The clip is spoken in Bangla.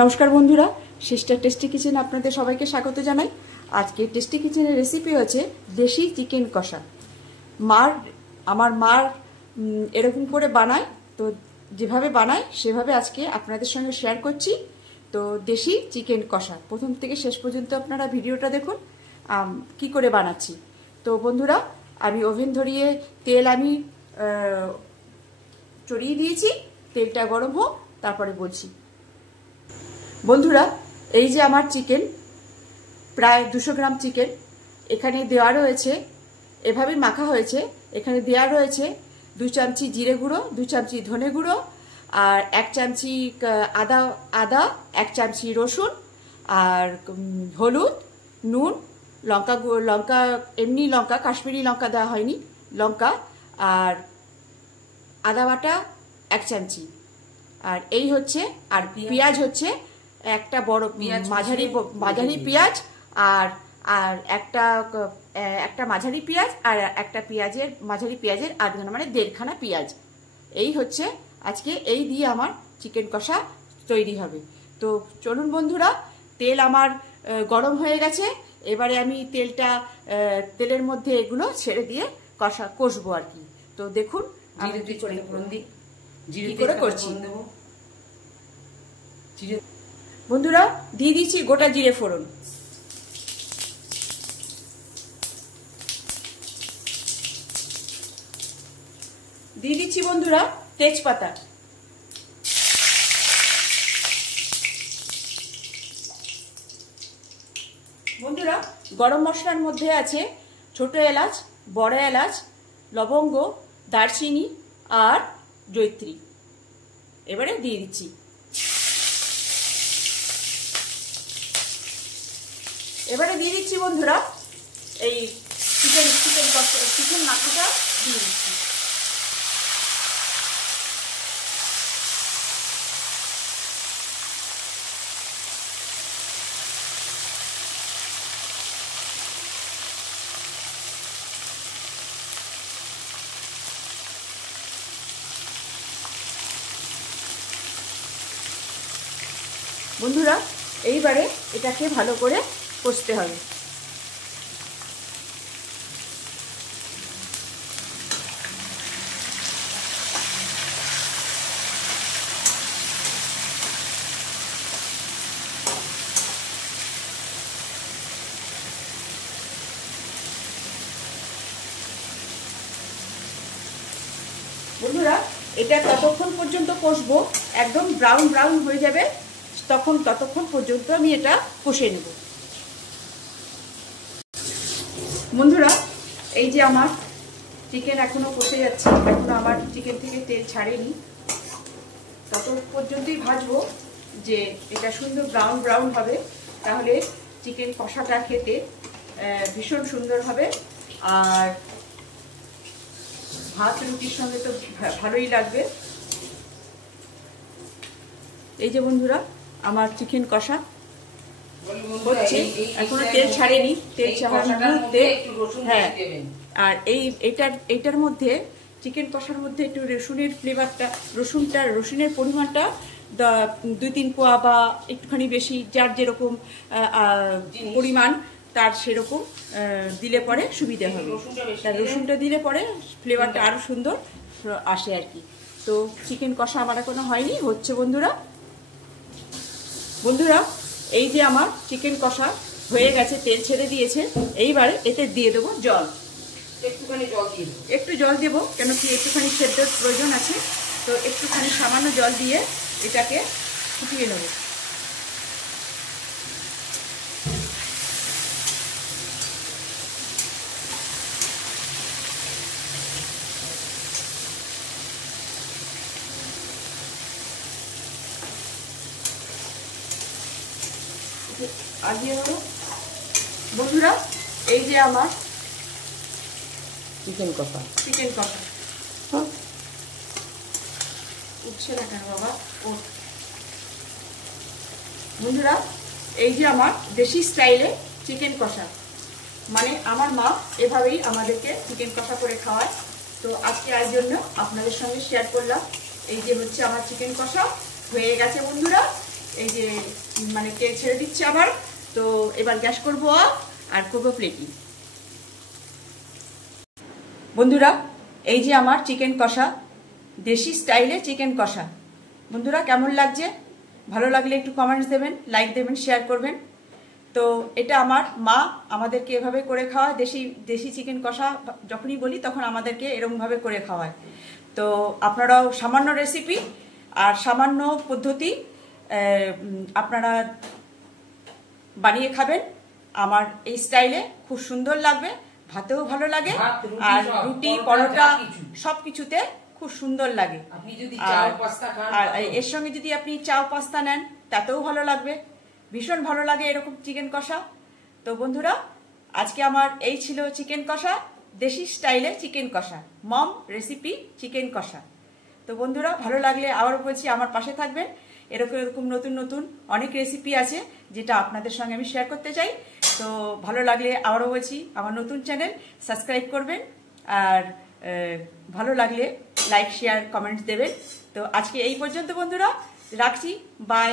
নমস্কার বন্ধুরা, সিস্টার টেস্টি কিচেন আপনাদের সবাইকে স্বাগত জানাই। আজকে টেস্টি কিচেনের রেসিপি হচ্ছে দেশি চিকেন কষা। আমার মার এরকম করে বানায়, তো যেভাবে বানায় সেভাবে আজকে আপনাদের সঙ্গে শেয়ার করছি। তো দেশি চিকেন কষা প্রথম থেকে শেষ পর্যন্ত আপনারা ভিডিওটা দেখুন কি করে বানাচ্ছি। তো বন্ধুরা, আমি ওভেন ধরিয়ে তেল চড়িয়ে দিয়েছি, তেলটা গরম হোক তারপরে বলছি। বন্ধুরা, এই যে আমার চিকেন, প্রায় 200 গ্রাম চিকেন এখানে দেওয়া রয়েছে, এভাবে মাখা হয়েছে। এখানে দেওয়া রয়েছে 2 চামচি জিরে গুঁড়ো, 2 চামচি ধনে গুঁড়ো, আর 1 চামচি আদা, 1 চামচি রসুন, আর হলুদ, নুন, লঙ্কা এমনি লঙ্কা, কাশ্মীরি লঙ্কা দেওয়া হয়নি, লঙ্কা, আর আদা বাটা 1 চামচি। আর এই হচ্ছে, আর পেঁয়াজ হচ্ছে একটা বড় মাঝারি পেঁয়াজ, আর একটা মাঝারি পেঁয়াজ, আর একটা মাঝারি পেঁয়াজের আধখানা, মানে 1.5খানা পেঁয়াজ। এই হচ্ছে আজকে, এই দিয়ে আমার চিকেন কষা তৈরি হবে। তো চলুন বন্ধুরা, তেল আমার গরম হয়ে গেছে। এবারে আমি তেলের মধ্যে এগুলো ছেড়ে দিয়ে কষবো আর কি। তো দেখুন আমি কি করে করছি। বন্ধুরা, দিয়ে দিচ্ছি গোটা জিরে ফোড়ন, দিয়ে দিচ্ছি বন্ধুরা তেজপাতা, বন্ধুরা গরম মশলার মধ্যে আছে ছোট এলাচ, বড় এলাচ, লবঙ্গ, দারচিনি আর জয়িত্রী। এবারে দিয়ে দিচ্ছি। এবারে দিয়ে দিচ্ছি বন্ধুরা এই চিকেন মাখাটা দিয়ে দিচ্ছি। বন্ধুরা, এইবারে এটাকে ভালো করে কষতে হবে। বন্ধুরা, এটা ততক্ষণ পর্যন্ত কষবো, একদম ব্রাউন হয়ে যাবে, ততক্ষণ পর্যন্ত আমি এটা কষে নেব। বন্ধুরা, এই যে আমার চিকেন এখনো কষে যাচ্ছে, এখনো আমার চিকেন থেকে তেল ছাড়েনি। তত পর্যন্তই ভাজবো যে এটা সুন্দর ব্রাউন হবে, তাহলে চিকেন কষাটা খেতে ভীষণ সুন্দর হবে, আর ভাত রুটির সঙ্গে তো ভালোই লাগবে। এই যে বন্ধুরা, আমার চিকেন কষা হচ্ছে, এখনো তেল ছাড়েনি, তেল ছাড়ার মুহূর্তে, হ্যাঁ, আর এইটার মধ্যে চিকেন কষার মধ্যে একটু রসুনের ফ্লেভারটা, রসুনের পরিমাণটা 2-3 কোয়া বা একটুখানি বেশি, যার যেরকম পরিমাণ তার সেরকম দিলে পরে সুবিধা হবে। তার রসুনটা দিলে পরে ফ্লেভারটা আরো সুন্দর আসে আর কি। তো চিকেন কষা আমার এখনো হয়নি, হচ্ছে বন্ধুরা, এই যে আমার চিকেন কষা হয়ে গেছে, তেল ছেড়ে দিয়েছে। এইবারে এতে দিয়ে দেবো জল, একটু জল দেবো, কেন কি একটুখানি সেদ্ধর প্রয়োজন আছে। তো একটুখানি সামান্য জল দিয়ে এটাকে ফুটিয়ে নেব। আগিয়ে হলো বন্ধুরা, এই যে আমার চিকেন কষা উঠছে না কেন বাবা? বন্ধুরা, এই যে আমার দেশি স্টাইলে চিকেন কষা, মানে আমার মা এভাবেই আমাদেরকে চিকেন কষা করে খাওয়ায়। তো আজকে এর জন্য আপনাদের সঙ্গে শেয়ার করলাম। এই যে হচ্ছে আমার চিকেন কষা হয়ে গেছে বন্ধুরা। এই যে মানে তেল ছেড়ে দিচ্ছে আবার। তো এবার গ্যাস করবো অফ আর করবো প্লেটিং। বন্ধুরা এই যে আমার চিকেন কষা, দেশি স্টাইলে চিকেন কষা। বন্ধুরা কেমন লাগছে? ভালো লাগলে একটু কমেন্টস দেবেন, লাইক দেবেন, শেয়ার করবেন। তো এটা আমার মা আমাদেরকে এভাবে করে খাওয়ায়। দেশি চিকেন কষা যখনই বলি তখন আমাদেরকে এরকমভাবে করে খাওয়ায়। তো আপনারাও সামান্য রেসিপি আর সামান্য পদ্ধতি আপনারা বানিয়ে খাবেন আমার এই স্টাইলে, খুব সুন্দর লাগবে, ভাতেও ভালো লাগে আর রুটি পরোটা সবকিছুতে খুব সুন্দর লাগে। আর এর সঙ্গে যদি আপনি চাও পাস্তা নেন তাতেও ভালো লাগবে, ভীষণ ভালো লাগে এরকম চিকেন কষা। তো বন্ধুরা আজকে আমার এই ছিল চিকেন কষা, দেশি স্টাইলে চিকেন কষা, মম রেসিপি চিকেন কষা। তো বন্ধুরা ভালো লাগলে আবারও বলছি আমার পাশে থাকবেন। এরকম নতুন নতুন অনেক রেসিপি আছে যেটা আপনাদের সঙ্গে আমি শেয়ার করতে চাই। তো ভালো লাগলে আবারও বলছি আমার নতুন চ্যানেল সাবস্ক্রাইব করবেন আর ভালো লাগলে লাইক শেয়ার কমেন্টস দেবেন। তো আজকে এই পর্যন্ত বন্ধুরা, রাখছি, বাই।